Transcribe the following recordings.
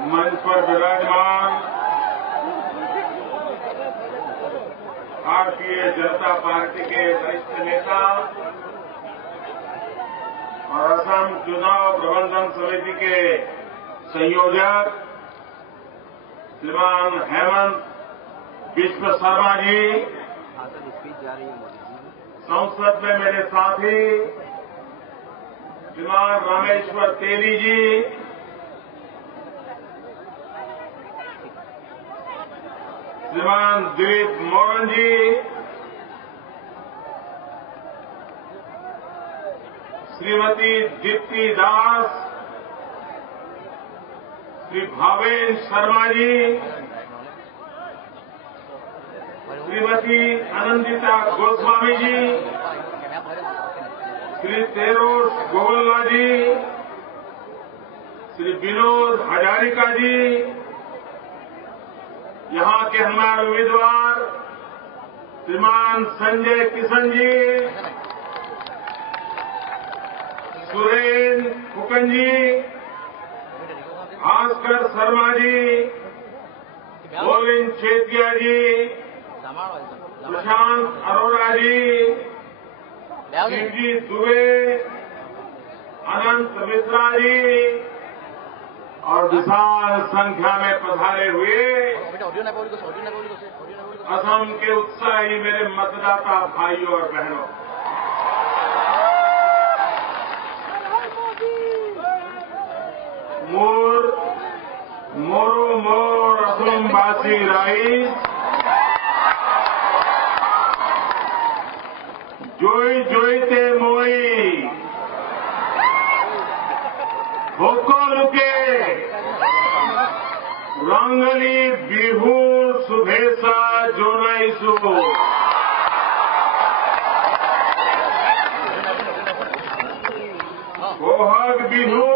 मंच पर विराजमान भारतीय जनता पार्टी के वरिष्ठ नेता और असम चुनाव प्रबंधन समिति के संयोजक श्रीमान हेमंत बिश्व शर्मा जी, संसद में मेरे साथी श्रीमान रामेश्वर तेली जी, श्रीमान दिलीप मोहन जी, श्रीमती दीप्ति दास, श्री भावेन शर्मा जी, श्रीमती आनंदिता गोस्वामी जी, श्री तेरोस गोवल्ला जी, श्री विनोद हजारिका जी, यहां के हमारे उम्मीदवार श्रीमान संजय किशन जी, सुरेन फुकन जी, भास्कर शर्मा जी, गोविंद शेतिया जी, प्रशांत अरोड़ा जी, शिवजी दुबे, अनंत मिश्रा जी और विशाल संख्या में पधारे हुए असम के उत्साही मेरे मतदाता भाइयों और बहनों, मोरो मोर असमवासी राइज, जोई जोईते मोई होको लुके रंगली बिहू शुभेच्छा जोनाइसु। बोहग बिहू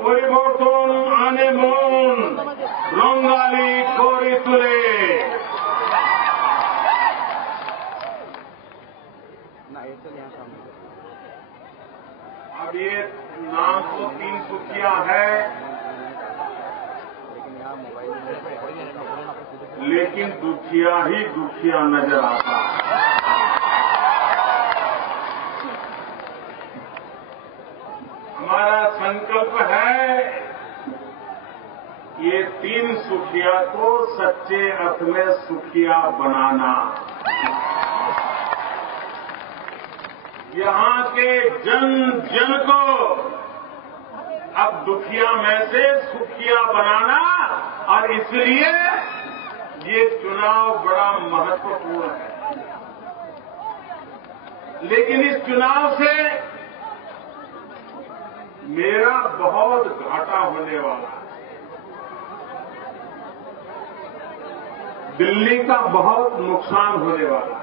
परिवर्तन आने मन रंगाली कोरी तुले। अब ये नाम तो 3 सुखिया है, लेकिन दुखिया ही दुखिया नजर आता है। हमारा संकल्प है ये 3 सुखिया को सच्चे अर्थ में सुखिया बनाना। यहां के जन जन को अब दुखिया में से सुखिया बनाना, और इसलिए ये चुनाव बड़ा महत्वपूर्ण है। लेकिन इस चुनाव से मेरा बहुत घाटा होने वाला है। दिल्ली का बहुत नुकसान होने वाला है।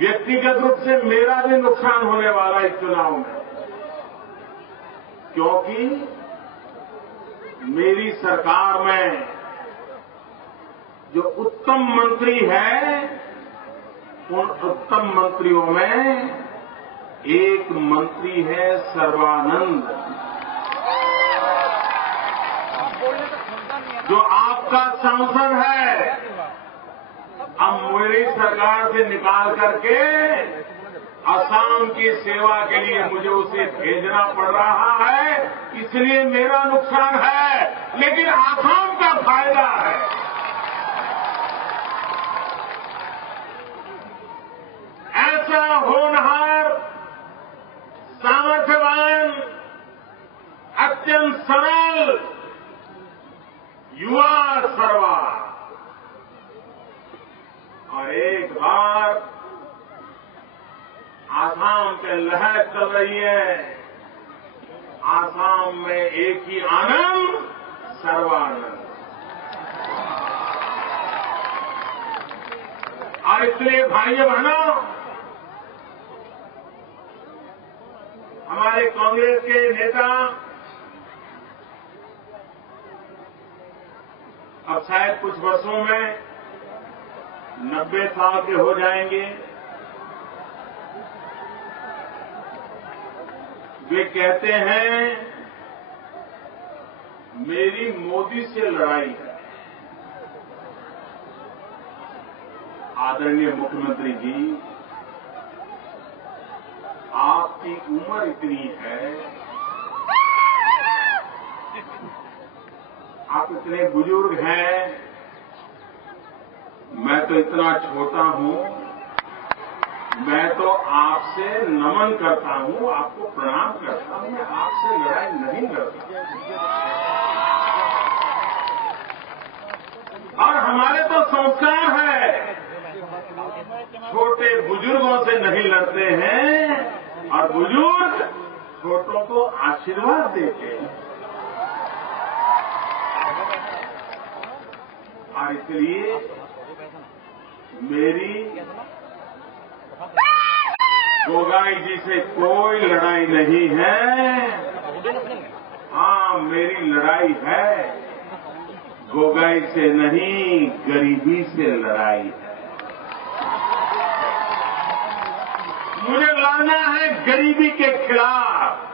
व्यक्तिगत रूप से मेरा भी नुकसान होने वाला है इस चुनाव में, क्योंकि मेरी सरकार में जो उत्तम मंत्री हैं, उन उत्तम मंत्रियों में एक मंत्री है सर्बानंद, जो आपका सांसद है। अब मेरी सरकार से निकाल करके असम की सेवा के लिए मुझे उसे भेजना पड़ रहा है, इसलिए मेरा नुकसान है, लेकिन असम का फायदा है। ऐसा होनहार, सामर्थ्यवान, अत्यंत सरल युवा सरवार, और एक बार आसाम पे लहर चल रही है। आसाम में एक ही आनंद, सर्वानंद। और इसलिए भाइयों बहनों, हमारे कांग्रेस के नेता अब शायद कुछ वर्षों में 90 साल के हो जाएंगे। वे कहते हैं मेरी मोदी से लड़ाई है। आदरणीय मुख्यमंत्री जी, आपकी उम्र इतनी है, आप इतने बुजुर्ग हैं, मैं तो इतना छोटा हूं, मैं तो आपसे नमन करता हूं, आपको प्रणाम करता हूं, मैं आपसे लड़ाई नहीं लड़ता। और हमारे तो संस्कार है, छोटे बुजुर्गों से नहीं लड़ते हैं और बुजुर्ग छोटों को आशीर्वाद देते हैं। और इसलिए मेरी गोगाई जी से कोई लड़ाई नहीं है। हाँ, मेरी लड़ाई है गोगाई से नहीं, गरीबी से लड़ाई है। मुझे लड़ना है गरीबी के खिलाफ,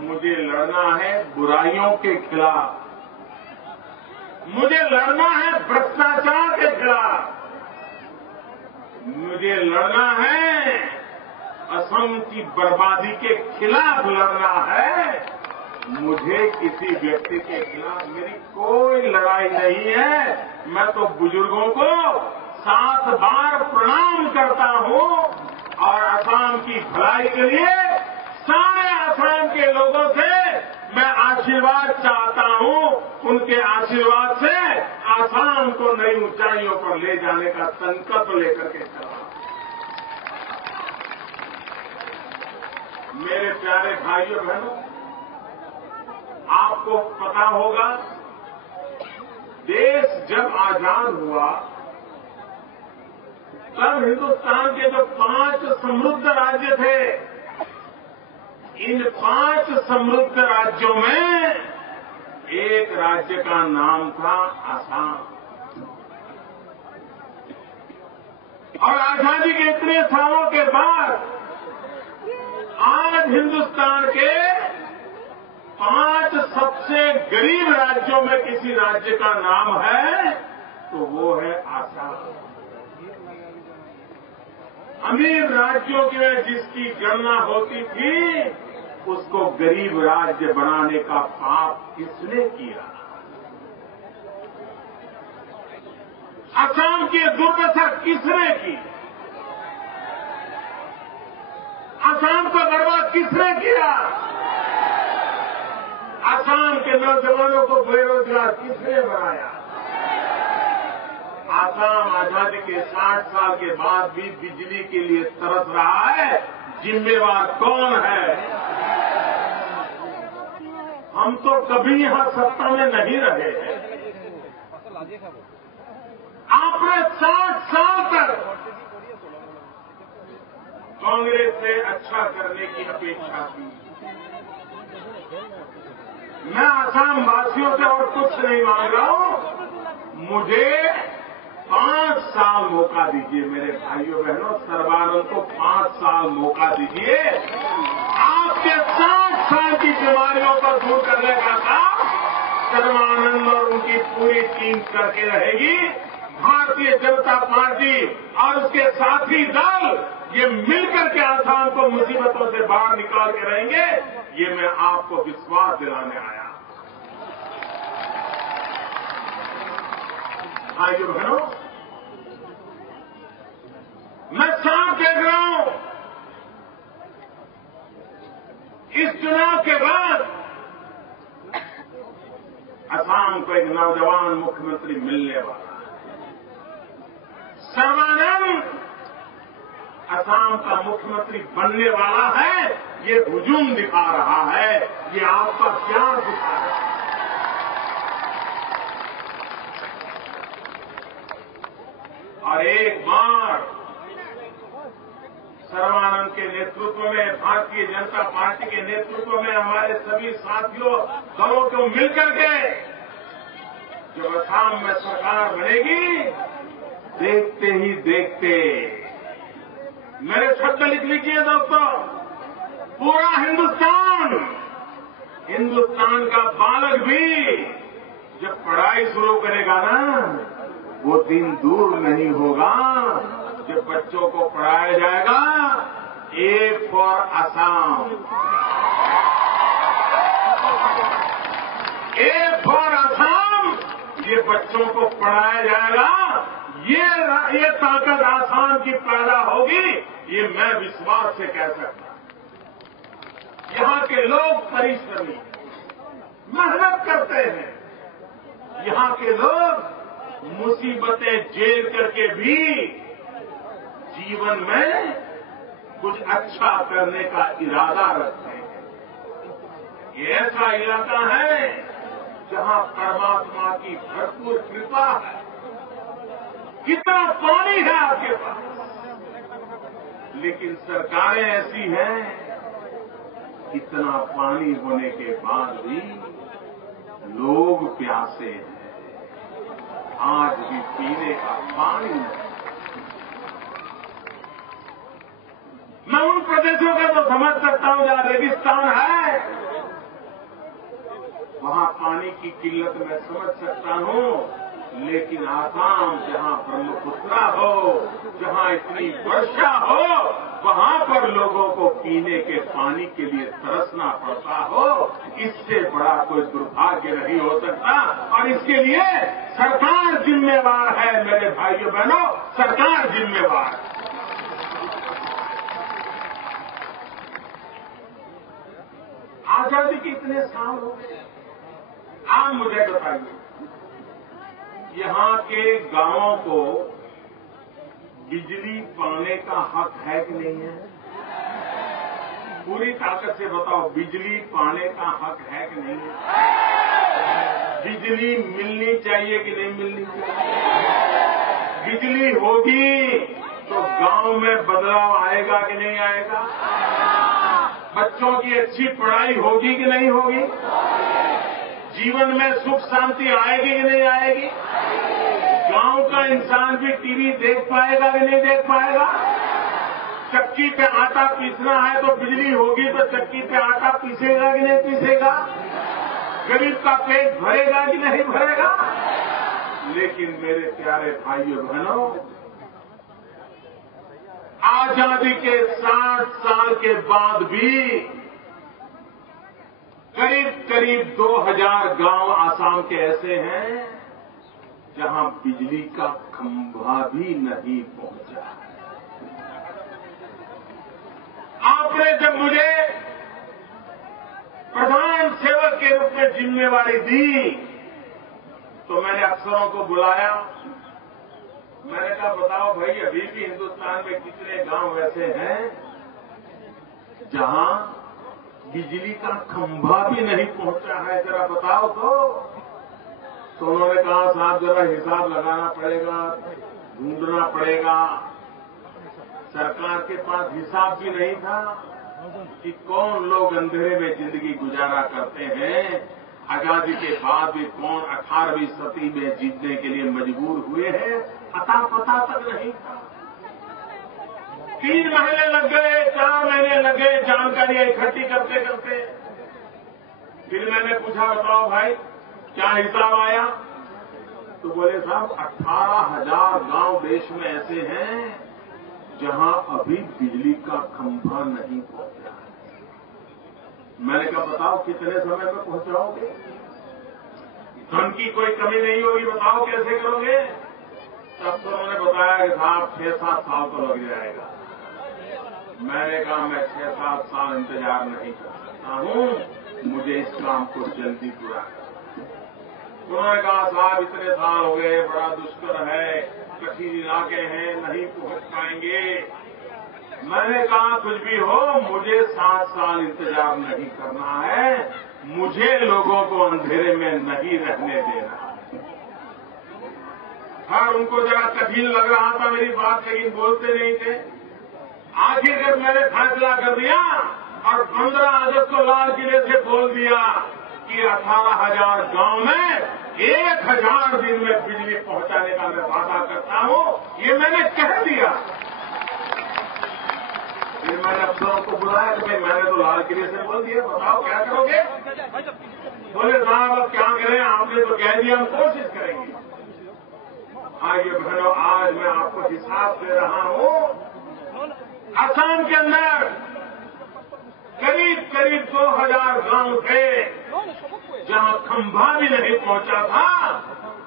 मुझे लड़ना है बुराइयों के खिलाफ, मुझे लड़ना है भ्रष्टाचार के खिलाफ, मुझे लड़ना है असम की बर्बादी के खिलाफ लड़ना है। मुझे किसी व्यक्ति के खिलाफ मेरी कोई लड़ाई नहीं है। मैं तो बुजुर्गों को 7 बार प्रणाम करता हूं और असम की भलाई के लिए सारे असम के लोगों से मैं आशीर्वाद चाहता हूं। उनके आशीर्वाद से असम को नई ऊंचाइयों पर ले जाने का संकल्प लेकर के चला। मेरे प्यारे भाइयों बहनों, आपको पता होगा, देश जब आजाद हुआ तब हिंदुस्तान के जो 5 समृद्ध राज्य थे, इन 5 समृद्ध राज्यों में एक राज्य का नाम था असम। और आजादी के इतने सालों के बाद आज हिंदुस्तान के 5 सबसे गरीब राज्यों में किसी राज्य का नाम है तो वो है असम। अमीर राज्यों की जिसकी गणना होती थी, उसको गरीब राज्य बनाने का पाप किसने किया? असम की दुर्दशा किसने की? असम को बर्बाद किसने किया? असम के नौजवानों को बेरोजगार किसने बनाया? असम आजादी के 60 साल के बाद भी बिजली के लिए तरस रहा है, जिम्मेवार कौन है? हम तो कभी यहां सत्ता में नहीं रहे हैं। आपने 60 साल तक कांग्रेस से अच्छा करने की अपेक्षा की। मैं असम वासियों से और कुछ नहीं मांग रहा हूं, मुझे 5 साल मौका दीजिए। मेरे भाइयों बहनों, सर्बानंद को 5 साल मौका दीजिए। आपके 60 साल की बीमारियों को दूर करने का काम सर्बानंद और उनकी पूरी टीम करके रहेगी। भारतीय जनता पार्टी और उसके साथी दल ये मिलकर के असम को मुसीबतों से बाहर निकाल के रहेंगे, ये मैं आपको विश्वास दिलाने आया। भाइयों बहनों, मैं साफ देख रहा हूं, इस चुनाव के बाद असम को एक नौजवान मुख्यमंत्री मिलने वाला है। सर्बानंद असम का मुख्यमंत्री बनने वाला है। ये हुजूम दिखा रहा है, ये आपका प्यार दिखा रहा है। और एक बार सर्बानंद के नेतृत्व में, भारतीय जनता पार्टी के नेतृत्व में हमारे सभी साथियों दलों को मिलकर के जब असम में सरकार बनेगी, देखते ही देखते, मेरे शब्द लिख लीजिए दोस्तों, पूरा हिंदुस्तान का बालक भी जब पढ़ाई शुरू करेगा ना, वो दिन दूर नहीं होगा जब बच्चों को पढ़ाया जाएगा A for Assam, A for Assam. ये बच्चों को पढ़ाया जाएगा, ये ताकत आसाम की पैदा होगी, ये मैं विश्वास से कह सकता। यहां के लोग परिश्रमी, मेहनत करते हैं। यहां के लोग मुसीबतें झेल करके भी जीवन में कुछ अच्छा करने का इरादा रखते हैं। ये ऐसा इलाका है जहां परमात्मा की भरपूर कृपा है। कितना पानी है आपके पास, लेकिन सरकारें ऐसी हैं, इतना पानी होने के बाद भी लोग प्यासे हैं, आज भी पीने का पानी नहीं। मैं उन प्रदेशों का तो समझ सकता हूं जहां रेगिस्तान है, वहां पानी की किल्लत मैं समझ सकता हूं, लेकिन आसाम जहां ब्रह्मपुत्रा हो, जहां इतनी वर्षा हो, वहां पर लोगों को पीने के पानी के लिए तरसना पड़ता हो, इससे बड़ा कोई दुर्भाग्य नहीं हो सकता। और इसके लिए सरकार जिम्मेवार है मेरे भाइयों बहनों, सरकार जिम्मेवार है। आजादी के इतने साल हो गए, आप मुझे बताइए, यहां के गांवों को बिजली पाने का हक है कि नहीं है? पूरी ताकत से बताओ, बिजली पाने का हक है कि नहीं है? बिजली मिलनी चाहिए कि नहीं मिलनी चाहिए? बिजली होगी तो गांव में बदलाव आएगा कि नहीं आएगा? बच्चों की अच्छी पढ़ाई होगी कि नहीं होगी? जीवन में सुख शांति आएगी कि नहीं आएगी? गांव का इंसान भी टीवी देख पाएगा कि नहीं देख पाएगा? चक्की पे आटा पीसना है तो बिजली होगी तो चक्की पे आटा पीसेगा कि नहीं पीसेगा? गरीब का पेट भरेगा कि नहीं भरेगा? लेकिन मेरे प्यारे भाइयों बहनों, आजादी के 60 साल के बाद भी करीब 2000 गांव आसाम के ऐसे हैं जहां बिजली का खंभा भी नहीं पहुंचा है। आपने जब मुझे प्रधान सेवक के रूप में जिम्मेवारी दी तो मैंने अफसरों को बुलाया। मैंने कहा, बताओ भाई, अभी भी हिंदुस्तान में कितने गांव ऐसे हैं जहां बिजली का खंभा भी नहीं पहुंचा है, जरा बताओ तो उन्होंने कहा, साहब जरा हिसाब लगाना पड़ेगा, ढूंढना पड़ेगा। सरकार के पास हिसाब भी नहीं था कि कौन लोग अंधेरे में जिंदगी गुजारा करते हैं। आजादी के बाद भी कौन 18वीं सदी में जीतने के लिए मजबूर हुए हैं, अता पता तक नहीं था। 3 महीने लग गए, 4 महीने लगे जानकारियां इकट्ठी करते करते। फिर मैंने पूछा, बताओ भाई क्या हिसाब आया? तो बोले, साहब 18,000 गांव देश में ऐसे हैं जहां अभी बिजली का खंभा नहीं पहुंचा है। मैंने कहा, बताओ कितने समय में पहुंचाओगे? धन की कोई कमी नहीं होगी, बताओ कैसे करोगे? तब तो उन्होंने बताया कि साहब 6-7 साल तो लग जाएगा। मैंने कहा, मैं 6-7 साल इंतजार नहीं कर सकता हूं, मुझे इस काम को जल्दी पूरा करना। उन्होंने कहा, साहब इतने साल हो गए, बड़ा दुष्कर है, कठिन इलाके हैं, नहीं पहुंच पाएंगे। मैंने कहा, कुछ भी हो, मुझे 7 साल इंतजार नहीं करना है, मुझे लोगों को अंधेरे में नहीं रहने देना। हर उनको जरा कठिन लग रहा था मेरी बात, लेकिन बोलते नहीं थे। आखिरकार मैंने फैसला कर दिया और 15 अगस्त को लाल किले से बोल दिया कि 18,000 गांव में 1000 दिन में बिजली पहुंचाने का मैं वादा करता हूं। ये मैंने कह दिया। फिर मैंने अफसरों को बुलाया कि भाई मैंने तो लाल किले से बोल दिया, बताओ क्या करोगे? बोले साहब अब क्या करें, आपने तो कह दिया, हम कोशिश करेंगे। आइए बहनों, आज मैं आपको हिसाब दे रहा हूं। असम के अंदर करीब करीब 2000 गांव थे जहां खंभा भी नहीं पहुंचा था।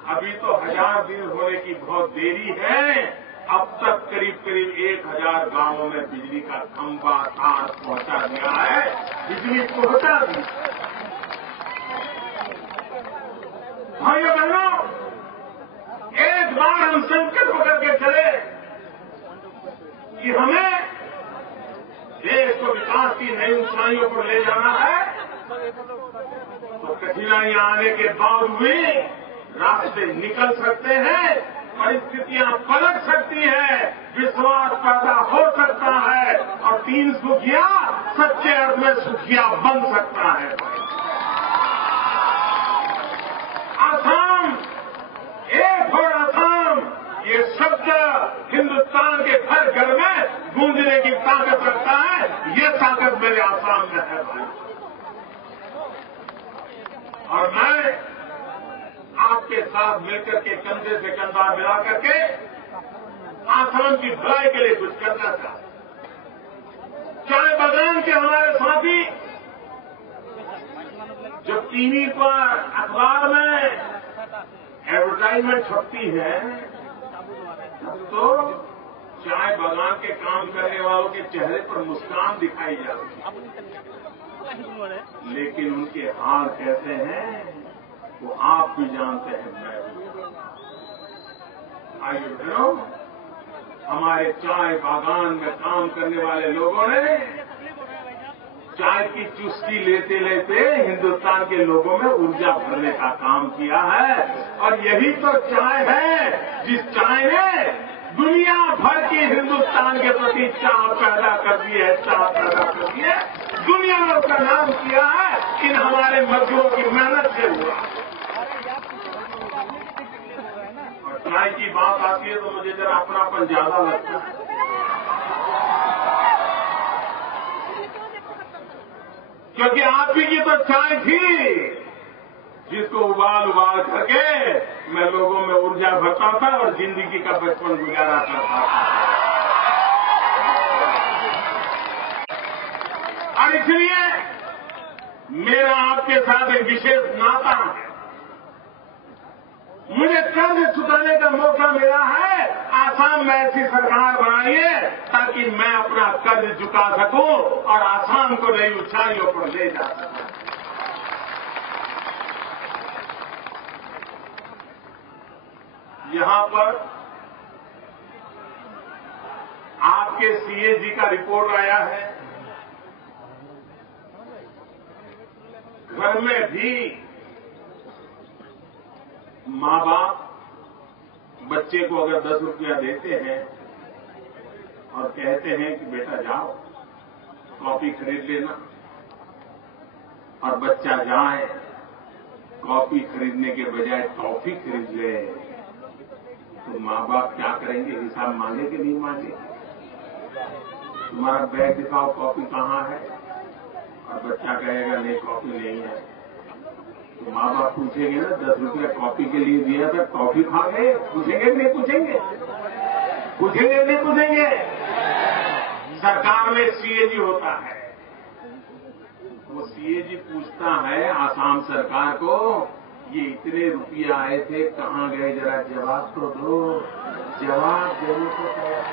अभी तो 1000 दिन होने की बहुत देरी है। अब तक करीब करीब 1000 गांवों में बिजली का खंभा तार पहुंचा दिया है, बिजली पहुंचा दी। भाइयों बहनों, एक बार हम संकल्प करके चले कि हमें देश को विकास की नई ऊंचाइयों पर ले जाना है, तो कठिनाइयां आने के बाद भी रास्ते निकल सकते हैं, परिस्थितियां पलट सकती है, विश्वास पैदा हो सकता है और 3 सुखिया सच्चे अर्थ में सुखिया बन सकता है। असम, एक और असम, ये शब्द हिंदुस्तान के हर घर में गूंजने की ताकत रखता है। ये ताकत मेरे आसाम में है भाई। और मैं आपके साथ मिलकर के कंधे से कंधा मिला करके आसाम की भलाई के लिए कुछ करना चाहता। चाय बागान के हमारे साथी जो टीवी पर अखबार में एडवर्टाइजमेंट छपती है, तो चाय बागान के काम करने वालों के चेहरे पर मुस्कान दिखाई जाती है, लेकिन उनके हाल कैसे हैं वो आप भी जानते हैं, मैं भी। आइए बहनों, हमारे चाय बागान में काम करने वाले लोगों ने चाय की चुस्की लेते लेते हिंदुस्तान के लोगों में ऊर्जा भरने का काम किया है। और यही तो चाय है जिस चाय ने दुनिया भर की हिंदुस्तान के प्रति चाह पैदा कर दी है, चाह पैदा कर दी है। दुनिया में उसका नाम किया है, इन हमारे मजदूरों की मेहनत से हुआ। और चाय की बात आती है तो मुझे जरा अपनापन ज्यादा लगता है, क्योंकि आप ही की तो चाय थी जिसको उबाल उबाल करके मैं लोगों में ऊर्जा भरता था और जिंदगी का बचपन गुजारा करता था। और इसलिए मेरा आपके साथ एक विशेष नाता है। मुझे कर्ज चुकाने का मौका मिला है। आसाम में ऐसी सरकार बनाइए ताकि मैं अपना कर्ज चुका सकूं और आसाम को नई ऊंचाइयों पर ले जा सकूं। यहां पर आपके सीएजी का रिपोर्ट आया है। घर में भी माँ बाप बच्चे को अगर 10 रुपया देते हैं और कहते हैं कि बेटा जाओ कॉफी खरीद लेना, और बच्चा जाए कॉफी खरीदने के बजाय टॉफी खरीद ले, तो माँ बाप क्या करेंगे? हिसाब मांगे कि नहीं मांगे? तुम्हारा बैग दिखाओ, कॉफी कहाँ है? और बच्चा कहेगा नहीं कॉफी नहीं है। तो माँ बाप पूछेंगे ना 10 रुपया कॉफी के लिए दिया था, कॉफी खा गए? पूछेंगे नहीं पूछेंगे? पूछेंगे नहीं पूछेंगे? सरकार में सीएजी होता है, वो सीएजी पूछता है आसाम सरकार को, ये इतने रुपये आए थे कहाँ गए, जरा जवाब तो दो। जवाब देने को तैयार।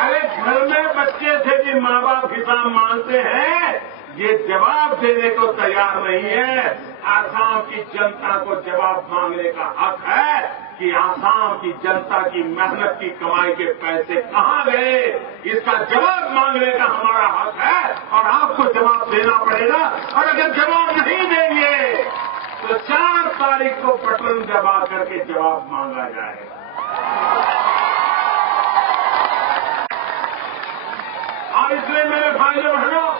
अरे घर में बच्चे थे कि माँ बाप हिसाब मांगते हैं, ये जवाब देने को तैयार नहीं है। आसाम की जनता को जवाब मांगने का हक है कि आसाम की जनता की मेहनत की कमाई के पैसे कहाँ गए, इसका जवाब मांगने का हमारा हक है और आपको जवाब देना पड़ेगा। और अगर जवाब नहीं देंगे तो 4 तारीख को बटन दबा करके जवाब मांगा जाएगा। और इसलिए मेरे भाइयों बहनों,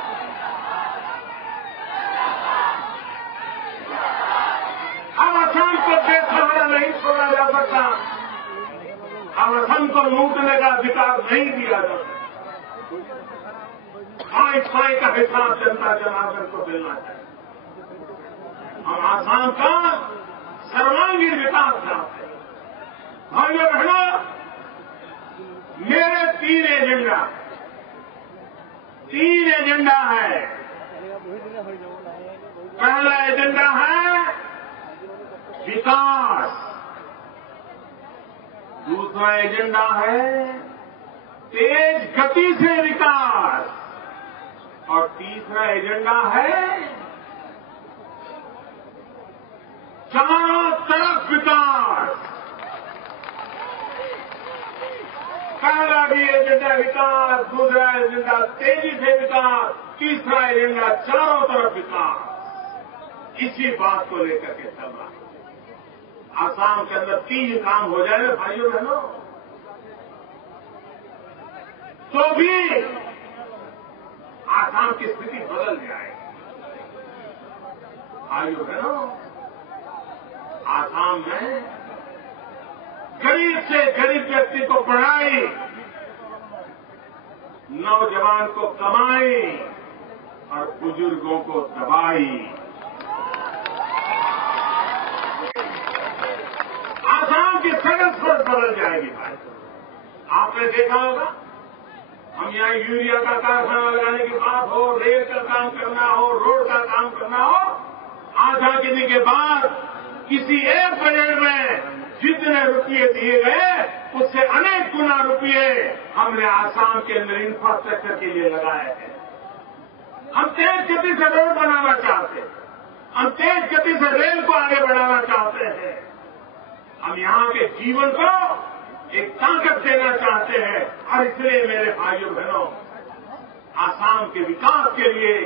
अब असम को बेसहारा नहीं छोड़ा जा सकता, अब असम को लूटने का अधिकार नहीं दिया जा सकता। पाई का हिसाब जनता जनार्दन को मिलना चाहिए। हम आसाम का सर्वांगीण विकास चाहते हैं। भाइयों बहनों, मेरे तीन एजेंडा है। पहला एजेंडा है विकास, दूसरा एजेंडा है तेज गति से विकास, और तीसरा एजेंडा है चारों तरफ विकास। पहला भी एजेंडा विकास, दूसरा एजेंडा तेजी से विकास, तीसरा एजेंडा चारों तरफ विकास। इसी बात को लेकर के चल रहा है। आसाम के अंदर 3 काम हो जाए भाइयों बहनों तो भी आसाम की स्थिति बदल जाएगी। भाइयों बहनों, आसाम में गरीब से गरीब व्यक्ति को पढ़ाई, नौजवान को कमाई और बुजुर्गों को दबाई। आसाम की सड़क सोच बदल जाएगी भाई। आपने देखा होगा, हम यहाँ यूरिया का कारखाना लगाने की बात हो, रेल का काम करना हो, रोड का काम करना हो, आजादी के बाद किसी एक बजट में जितने रुपये दिए गए उससे अनेक गुना रुपये हमने आसाम के अंदर इंफ्रास्ट्रक्चर के लिए लगाए हैं। हम तेज गति से रोड बनाना चाहते हैं, हम तेज गति से रेल को आगे बढ़ाना चाहते हैं, हम यहाँ के जीवन को एक ताकत देना चाहते हैं। और इसलिए मेरे भाइयों बहनों, आसाम के विकास के लिए,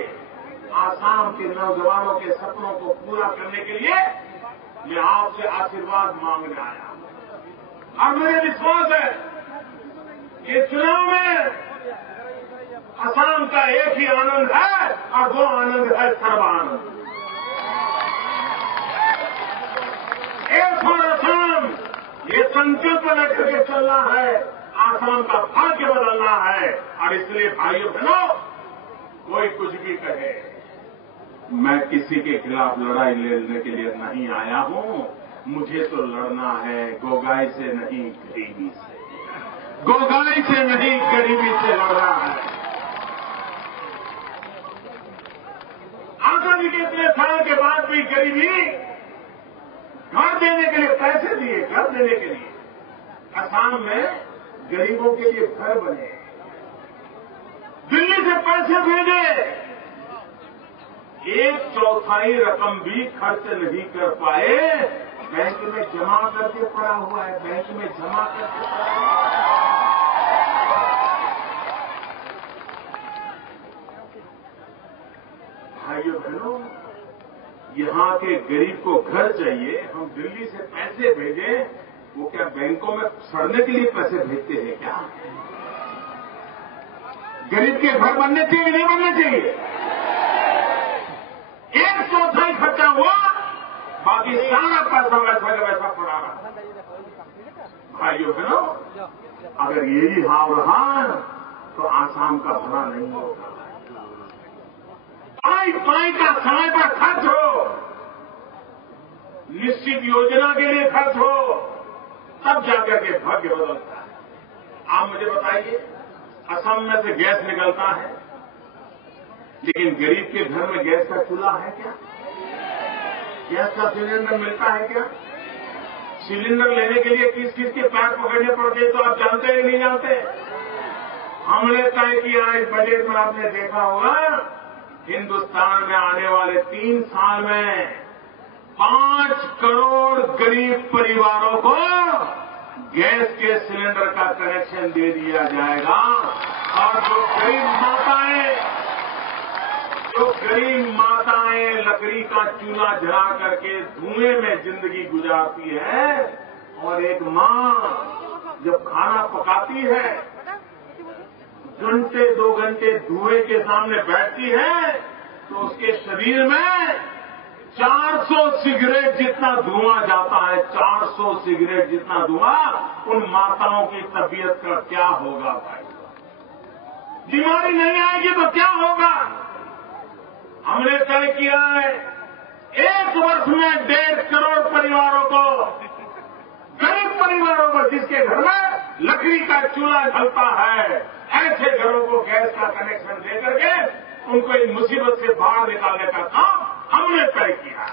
आसाम के नौजवानों के सपनों को पूरा करने के लिए मैं आपसे आशीर्वाद मांगने आया हूं। और मुझे विश्वास है कि चुनाव में आसाम का एक ही आनंद है और वो आनंद है सर्वानंद। एक फॉर आसाम, ये संकल्प लेकर के चलना है, आसाम का भाग्य बदलना है। और इसलिए भाइयों बहनों, कोई कुछ भी कहे, मैं किसी के खिलाफ लड़ाई लड़ने के लिए नहीं आया हूं। मुझे तो लड़ना है गोगाई से नहीं गरीबी से, गोगाई से नहीं गरीबी से लड़ना है। आजादी के इतने साल के बाद भी गरीबी, घर देने के लिए पैसे दिए, घर देने के लिए असम में गरीबों के लिए घर बने, दिल्ली से पैसे भेजे, 1/4 रकम भी खर्च नहीं कर पाए, बैंक में जमा करके पड़ा हुआ है, बैंक में जमा करके पड़ा हुआ है। भाइयों बहनों, यहाँ के गरीब को घर चाहिए, हम दिल्ली से पैसे भेजें, वो क्या बैंकों में सड़ने के लिए पैसे भेजते हैं क्या? गरीब के घर बनने चाहिए नहीं बनने चाहिए? 1/4 खर्चा हुआ, बाकी सारा पैसा वैसा का वैसा पड़ा रहा। भाइयों बहनों, अगर यही हाव रहा तो आसाम का भला नहीं होगा। पाई का समय पर खर्च हो, निश्चित योजना के लिए खर्च हो, तब जाकर के भाग्य बदलता है। आप मुझे बताइए, असम में से गैस निकलता है, लेकिन गरीब के घर में गैस का चूल्हा है क्या? गैस का सिलेंडर मिलता है क्या? सिलेंडर लेने के लिए किस किस के पैर पकड़ने पड़ते हैं तो आप जानते हैं नहीं जानते? हमने तय किया, इस बजट में आपने देखा होगा, हिंदुस्तान में आने वाले 3 साल में 5 करोड़ गरीब परिवारों को गैस के सिलेंडर का कनेक्शन दे दिया जाएगा। और जो गरीब माताएं लकड़ी का चूल्हा जला करके धुएं में जिंदगी गुजारती है, और एक मां जब खाना पकाती है, घंटे 2 घंटे धुएं के सामने बैठती है, तो उसके शरीर में 400 सिगरेट जितना धुआं जाता है। 400 सिगरेट जितना धुआं, उन माताओं की तबीयत का क्या होगा भाई? बीमारी नहीं आएगी तो क्या होगा? हमने तय किया है 1 वर्ष में 1.5 करोड़ परिवारों को, गरीब परिवारों को जिसके घर में लकड़ी का चूल्हा जलता है, ऐसे घरों को गैस का कनेक्शन दे करके उनको इस मुसीबत से बाहर निकालने का काम हमने तय किया।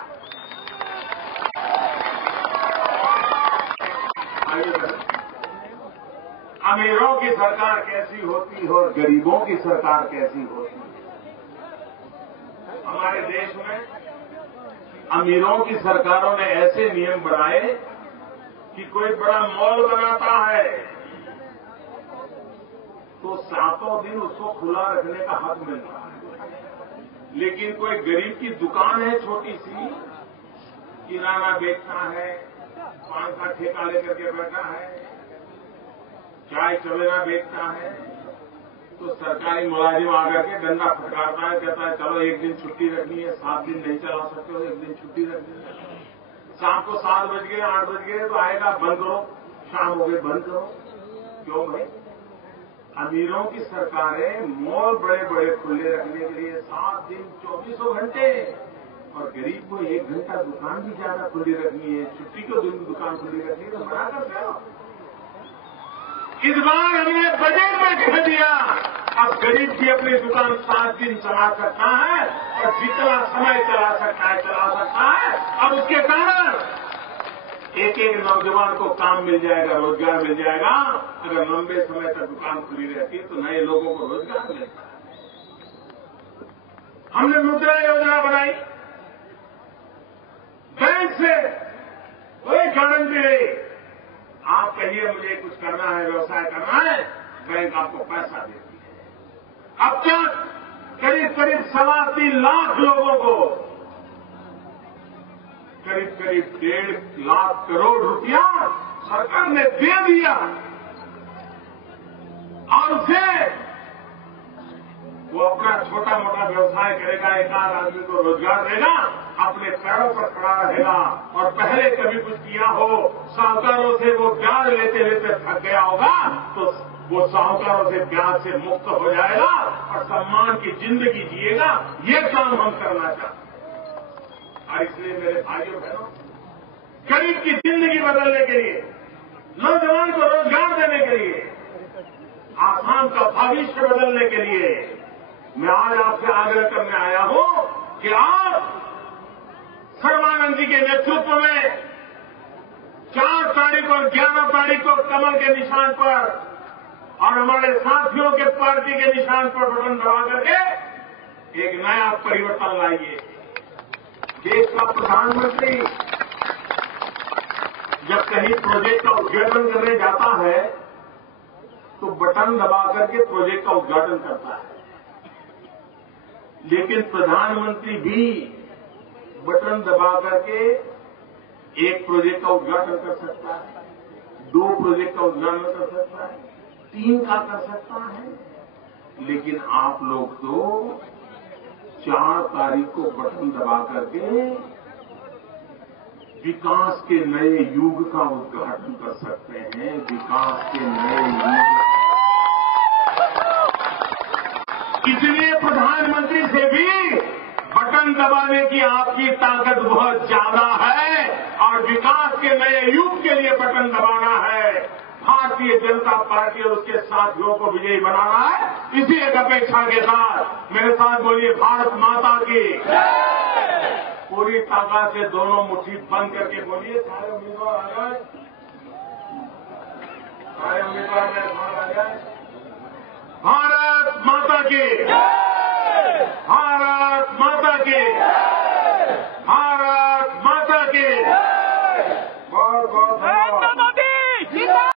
अमीरों की सरकार कैसी होती है और गरीबों की सरकार कैसी होती है? हमारे देश में अमीरों की सरकारों ने ऐसे नियम बनाए कि कोई बड़ा मॉल बनाता है तो 7 दिन उसको खुला रखने का हक मिलता है, लेकिन कोई गरीब की दुकान है छोटी सी, किराना बेचता है, पान का ठेका लेकर के बैठा है, चाय चवेरा बेचता है, तो सरकारी मुलाजिम आकर के डंडा फटकारता है, कहता है चलो 1 दिन छुट्टी रखनी है, 7 दिन नहीं चला सकते हो, 1 दिन छुट्टी रखनी है। शाम को 7 बज गए 8 बज गए तो आएगा, बंद करो, शाम हो गई बंद करो। क्यों भाई? अमीरों की सरकारें मॉल बड़े बड़े खुले रखने के लिए 7 दिन 24 घंटे, और गरीब को 1 घंटा दुकान भी ज्यादा खुली रखनी है, छुट्टी के दिन दुकान खुली रखनी है, तो मना करते हो। इस बार हमने बजट में कह दिया अब गरीब भी अपनी दुकान 7 दिन चला सकता है और जितना समय चला सकता है। अब उसके कारण एक नौजवान को काम मिल जाएगा, रोजगार मिल जाएगा। अगर लंबे समय तक दुकान खुली रहती है तो नए लोगों को रोजगार मिलता है। हमने मुद्रा योजना बनाई, बैंक से कोई गारंटी नहीं, आप कहिए मुझे कुछ करना है, व्यवसाय करना है, बैंक आपको पैसा देती है। अब तक करीब 3.25 लाख लोगों को करीब 1.5 लाख करोड़ रुपया सरकार ने दे दिया, और उसे वो अपना छोटा मोटा व्यवसाय करेगा, 1 आध आदमी को रोजगार देगा, अपने पैरों पर खड़ा रहेगा। और पहले कभी कुछ किया हो, साहूकारों से वो ब्याज लेते लेते थक गया होगा, तो वो साहूकारों से ब्याज से मुक्त हो जाएगा और सम्मान की जिंदगी जिएगा। ये काम हम करना चाहते हैं। और इसलिए मेरे भाइयों बहनों, गरीब की जिंदगी बदलने के लिए, नौजवान को रोजगार देने के लिए, आसाम का भविष्य बदलने के लिए मैं आज आपसे आग्रह करने आया हूं कि आप सर्बानंद जी के नेतृत्व में 4 तारीख और 11 तारीख को कमल के निशान पर और हमारे साथियों के पार्टी के निशान पर बटन दबा करके एक नया परिवर्तन लाइए। देश का प्रधानमंत्री जब कहीं प्रोजेक्ट का उद्घाटन करने जाता है तो बटन दबा करके प्रोजेक्ट का उद्घाटन करता है, लेकिन प्रधानमंत्री भी बटन दबा करके 1 प्रोजेक्ट का उद्घाटन कर सकता है, 2 प्रोजेक्ट का उद्घाटन कर सकता है, 3 का कर सकता है। लेकिन आप लोग तो 4 तारीख को बटन दबा करके विकास के नए युग का उद्घाटन कर सकते हैं। विकास के नए युग, इसलिए प्रधानमंत्री से भी बटन दबाने की आपकी ताकत बहुत ज्यादा है और विकास के नए युग के लिए बटन दबाना है। भारतीय जनता पार्टी और उसके साथियों को विजयी बनाना है। इसी एक अपेक्षा के साथ मेरे साथ बोलिए, भारत माता की पूरी ताकत से दोनों मुट्ठी बंद करके बोलिए। सारे उम्मीदवार आ जाए, सारे उम्मीदवार मेरे साथ आ जाए। भारत माता की, भारत माता की।